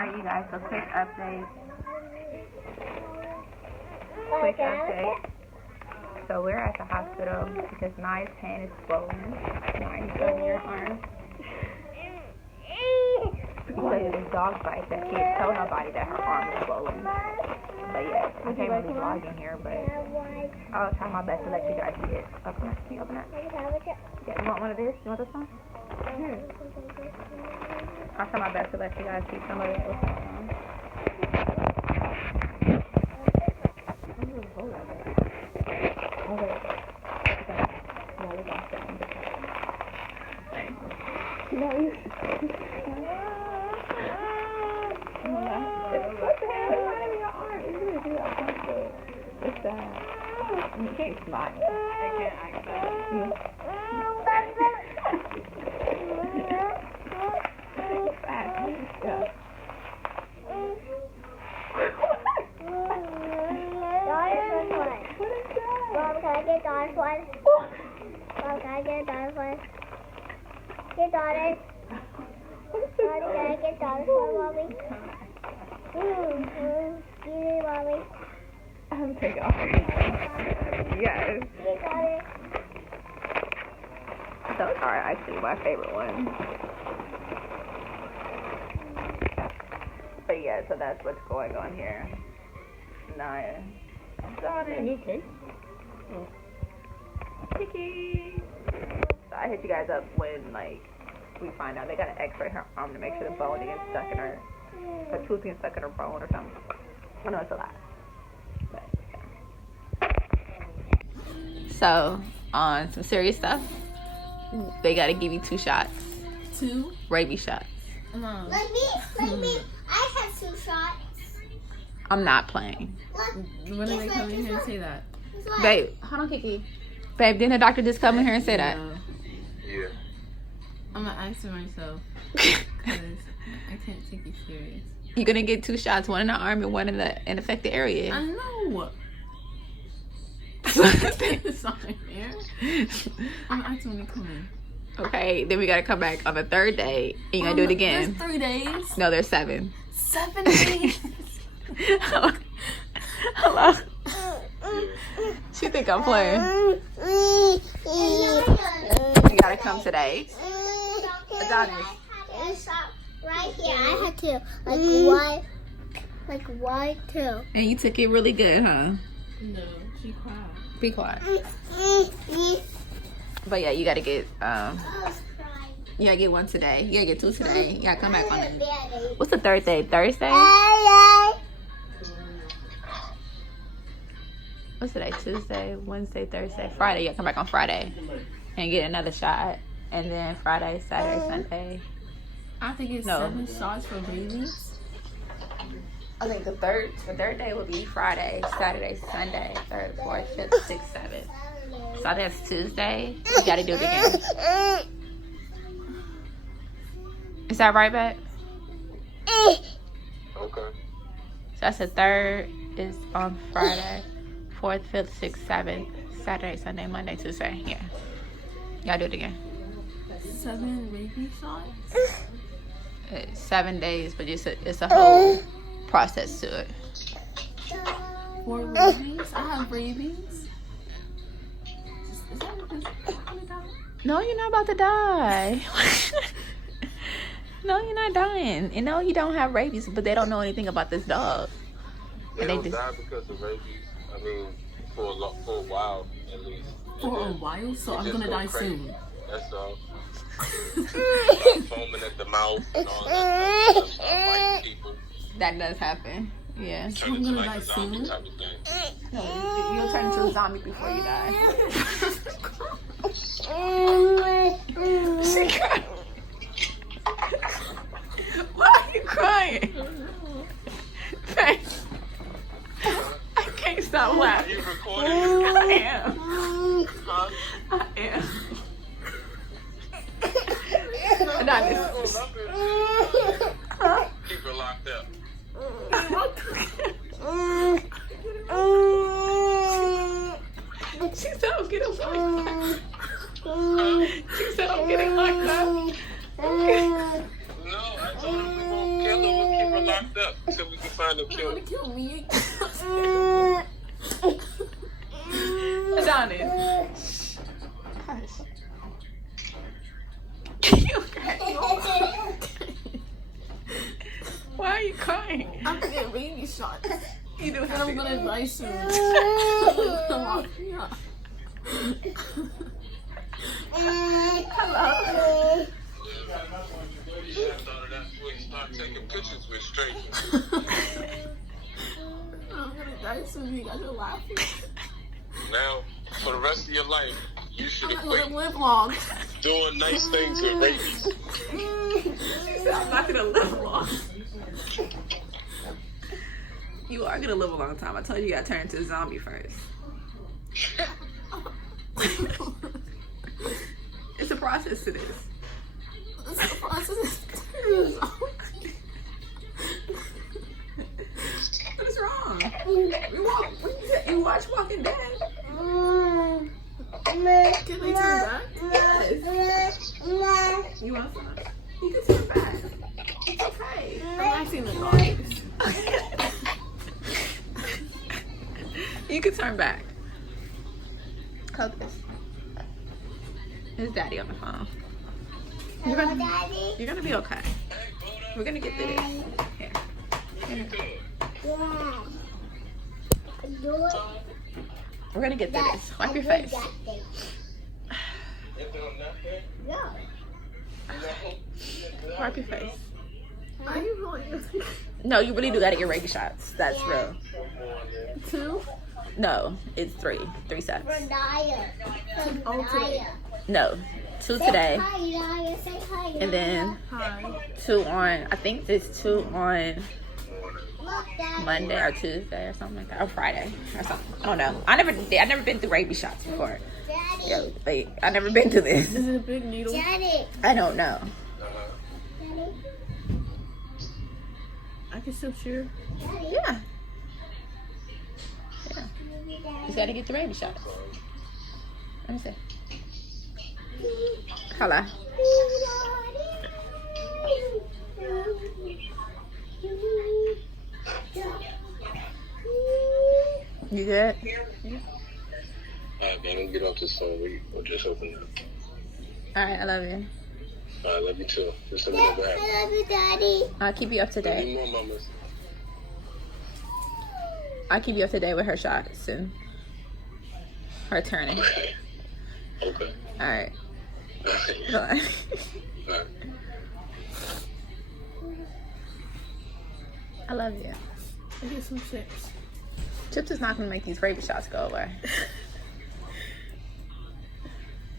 Alright, you guys, so quick update. Quick update. So we're at the hospital because Naya's hand is swollen. Naya, you got your arm. Because of this dog bite that she had told nobody that her arm was swollen. But yeah, I can't really vlog in here, but I'll try my best to let you guys see it. Open it. Can you open it? Yeah, you want one of this? You want this one? I'll try my best to let you guys see some of it. What's going on? You can't smile. I can't act that. Mom, can I get Don's one? Mom, can I get Don's one? Get Don's. Mom, can I get Don's one, Mommy? Give me, Mommy. I'm taking off. Yes. Get Don's. Those are actually my favorite ones. But yeah, so that's what's going on here. Naya. Got it. Okay. Oh. Kiki. So I hit you guys up when we find out they gotta X-ray her arm to make sure the bone didn't get stuck in her tooth getting stuck in her bone or something. I know it's a lot. But yeah. So on some serious stuff, they gotta give you 2 shots. 2 rabies shots. No. Let me. I have 2 shots. I'm not playing. When did they come in here and say that? Babe, hold on, Kiki. Babe, didn't the doctor just come in here and say that? No. Yeah. I'm gonna ask myself because I can't take you serious. You're gonna get 2 shots, one in the arm and one in the affected area. I know. It's not here. I'm gonna ask when they come in. Okay, then we gotta come back on the 3rd day and you gotta do it again. There's 3 days. No, there's 7. 7 days. Hello. She think I'm playing. You gotta come today. Adonis. Right here, I had to. Why too? And you took it really good, huh? No, she cried. Be quiet. But yeah, you gotta get you gotta get 1 today. You gotta get 2 today. You gotta come back on it. What's the 3rd day? Thursday? What's today? Tuesday, Wednesday, Thursday, Friday. You gotta come back on Friday and get another shot. And then Friday, Saturday, Sunday. I have to get 7 shots for babies. I think the third day would be Friday, Saturday, Sunday, 3rd, 4th, 5th, 6th, 7th. So I think it's Tuesday. You gotta do it again. Is that right, babe? Okay. So that's the 3rd is on Friday, 4th, 5th, 6th, 7th, Saturday, Sunday, Monday, Tuesday. Yeah. You gotta do it again. 7 rabies shots? It's 7 days, but it's a whole process to it. 4 rabies? I have rabies. Is that what this No, you're not about to die. No, you're not dying. And no, you don't have rabies, but they don't know anything about this dog. They And don't die because of rabies. I mean, for a while at least. For a while? So I'm gonna die soon. That's all. Foaming at the mouth and all that stuff. Biting people. That does happen. Yeah. So I'm gonna die soon? Type of thing. No, you'll turn into a zombie before you die. She cried. Why are you crying? Thanks. I can't stop laughing. You recording? I am. Huh? I am. Adonis. Huh? Keep her locked up. She said I'm getting locked up. She said I'm getting locked up. No, I told her we won't kill her. We'll keep her locked kill gonna kill me. Adonis. Hush. You okay? Why are you crying? I'm gonna get rabies shots. You do And have I'm to gonna go. die soon. Lock me up. Hello. Start taking pictures with strangers. I'm gonna die soon. You guys are laughing. Now, for the rest of your life, you should I'm not equate gonna live long. doing nice things with rabies. She said I'm not gonna live long. You are gonna live a long time. I told you you gotta turn into a zombie first. It's a process to this. This process What is wrong? You watch Walking Dead. Can they turn back? Yes. You want some? You can turn back. It's okay. I'm actually the doctors. You can turn back. Hold this. There's Daddy on the phone. Hello, Daddy. You're gonna be okay. We're gonna get through this. Here. Here. Yeah. Do it. We're gonna get through this. Wipe your face. No. Wipe your face. Are you really? No, you really do gotta get rabies shots. That's real. 2? No, it's 3. 3 sets. For Daya. For Oh, today. Daya. No, 2 Say today. hi, Daya. Say hi, And then Hi. 2 on, I think there's 2 on Look, Daddy. Monday or Tuesday or something like that. Or Friday or something. I don't know. I never been through rabies shots before. Daddy. Yeah, like, I never been through this. Is it a big needle? Daddy. I don't know. Daddy. I can still cheer. Daddy. Yeah. Yeah. Daddy. Just gotta get the rabies shots. Let me see. Hello. You good? Alright, man, don't get off this phone. We'll just open up. Alright, I love you. I love you too. Just a I little bit. love you, Daddy. I'll keep you up to date. Any more mamas? I'll keep you up to date with her shots and her turning. Okay. Okay. Alright. Alright. Bye. Alright. I love you. I get some chips. Chips is not gonna make these rabies shots go away.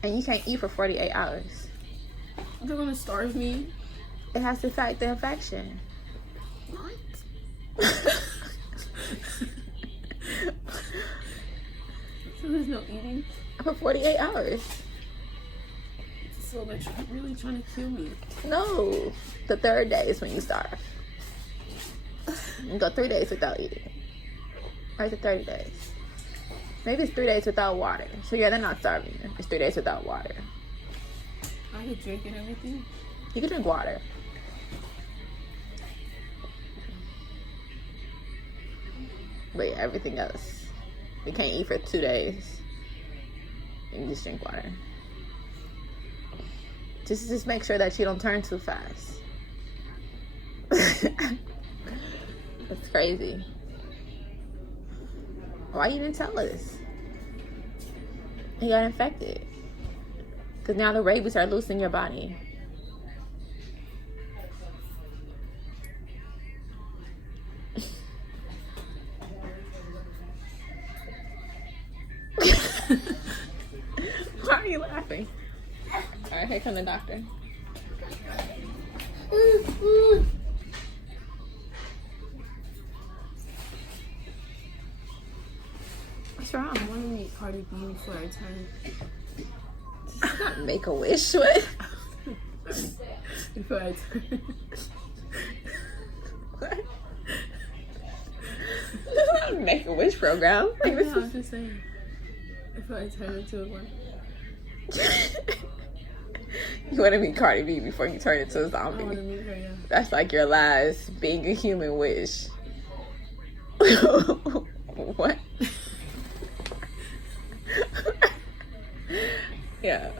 And you can't eat for 48 hours. They're gonna starve me. It has to fight the infection. What? So there's no eating? For 48 hours. So they're really trying to kill me. No. The 3rd day is when you starve. You go 3 days without eating. Or is it 30 days? Maybe it's 3 days without water. So yeah, they're not starving you. It's 3 days without water. I could drink and everything. You can drink water. But yeah, everything else. You can't eat for 2 days. And you just drink water. Just make sure that you don't turn too fast. That's crazy. Why you didn't tell us? You got infected. Because now the rabies are loose in your body. Why are you laughing? Alright, here come the doctor. What's wrong? I want to meet Cardi B before I turn. Make a wish. What? Before I turn. What? This is not a make a wish program. Like, this I'm just saying. Before I turn into a one. You want to meet Cardi B before you turn into a I want to zombie. meet her, yeah. That's like your last being a human wish. What? Yeah.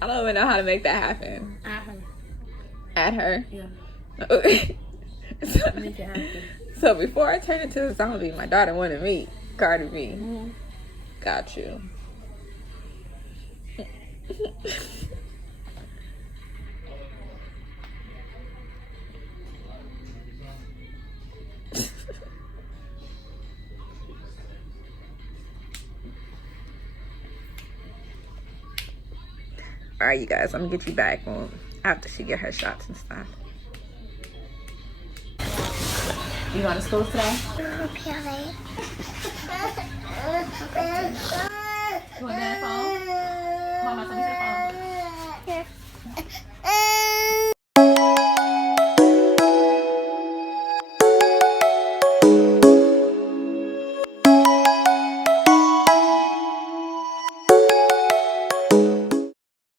I don't even know how to make that happen. At her. At her? Yeah. Okay. Make it happen. So before I turned into a zombie, my daughter wanted me, Cardi B. Mm-hmm. Got you. All right, you guys, I'm gonna get you back after she get her shots and stuff. You going to school today? Okay. You want that phone? Mama, let me see the phone. Here.